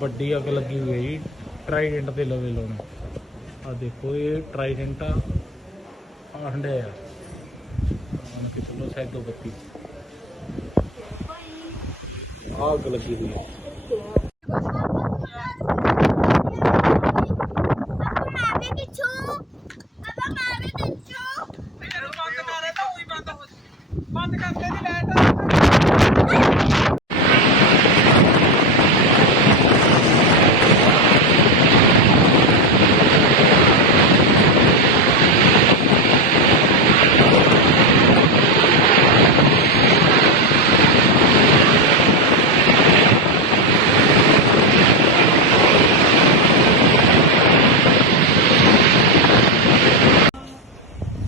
ਵੱਡੀ ਅੱਗ ਲੱਗੀ ਹੋਈ ਹੈ ਜੀ। ਟਰਾਈਡੈਂਟ ਦੇ ਲਵੇ ਲਾਉਣੇ। ਆ ਦੇਖੋ, ਇਹ ਟਰਾਈਡੈਂਟ ਆ। ਆਹ ਆ। ਮਨ ਕੇ ਚੱਲੋ ਸਾਈਡ ਤੋਂ ਬੱਤੀ। ਆਹ ਅੱਗ ਲੱਗੀ ਹੋਈ ਹੈ। ਬੰਦ ਕਰੇ ਤਾਂ ਉਹੀ ਬੰਦ ਹੋ ਬੰਦ ਕਰਦੇ ਦੀ ਲਾਈਟ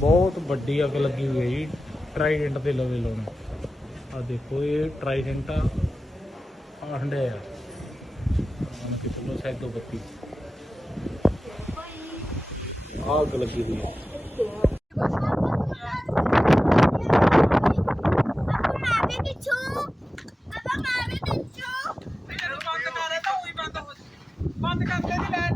ਬਹੁਤ ਵੱਡੀ ਅੱਗ ਲੱਗੀ ਹੋਈ ਹੈ ਜੀ। ਟਰਾਈਡੈਂਟ ਤੇ ਲਵੇ ਲਾਉਣੇ। ਆ ਦੇਖੋ ਇਹ ਟਰਾਈਡੈਂਟ ਆ। ਆਹ ਆ। ਮਨ ਕੇ ਚਲੋ ਸਾਈਡ ਤੋਂ ਬੱਤੀ। ਆਹ ਅੱਗ ਲੱਗੀ ਹੋਈ ਹੈ ਬੰਦ ਕਰੇ ਤਾਂ ਉਹੀ ਬੰਦ ਹੋ ਬੰਦ ਕਰਦੇ ਦੀ ਲਾਈਟ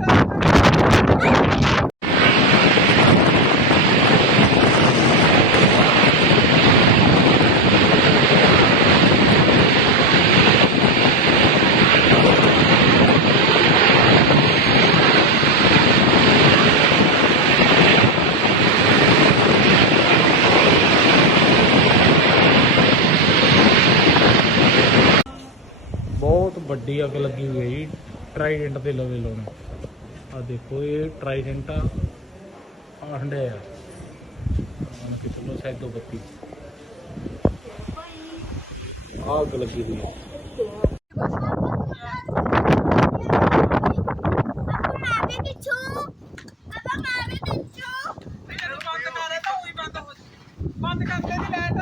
ਬਹੁਤ ਵੱਡੀ ਅੱਗ ਲੱਗੀ ਹੋਈ ਹੈ ਜੀ। ਟਰਾਈਡੈਂਟ ਦੇ ਲਵੇ ਲਾਉਣੇ। ਆ ਦੇਖੋ, ਇਹ ਟਰਾਈਡੈਂਟ ਆ। ਹੰਡਿਆ ਆ। ਮਨ ਕੇ ਚਲੋ, ਸਾਈਡ ਤੋਂ ਬੱਤੀ। ਆਹ ਅੱਗ ਲੱਗੀ ਹੋਈ ਹੈ ਬੰਦ ਕਰੇ ਤਾਂ ਉਹੀ ਬੰਦ ਹੋ ਬੰਦ ਕਰਦੇ ਦੀ ਲਾਈਟ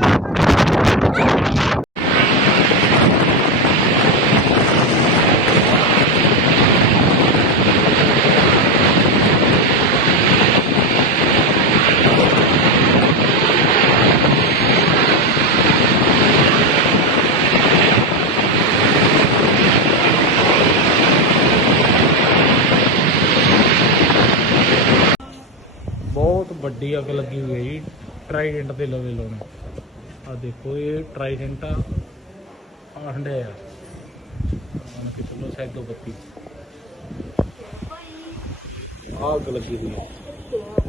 ਬਹੁਤ ਵੱਡੀ ਅੱਗ ਲੱਗੀ ਹੋਈ ਹੈ ਜੀ ਟਰਾਈਡੈਂਟ ਦੇ ਲਵੇ ਲਾਉਣੇ। ਆ ਦੇਖੋ ਇਹ ਟਰਾਈਡੈਂਟ ਆ ਆਹ ਹੰਡਿਆ ਆ ਮਨ ਕੇ ਚੱਲੋ ਸਾਈਡ ਬੱਤੀ। ਆਹ ਅੱਗ ਲੱਗੀ ਹੋਈ ਹੈ।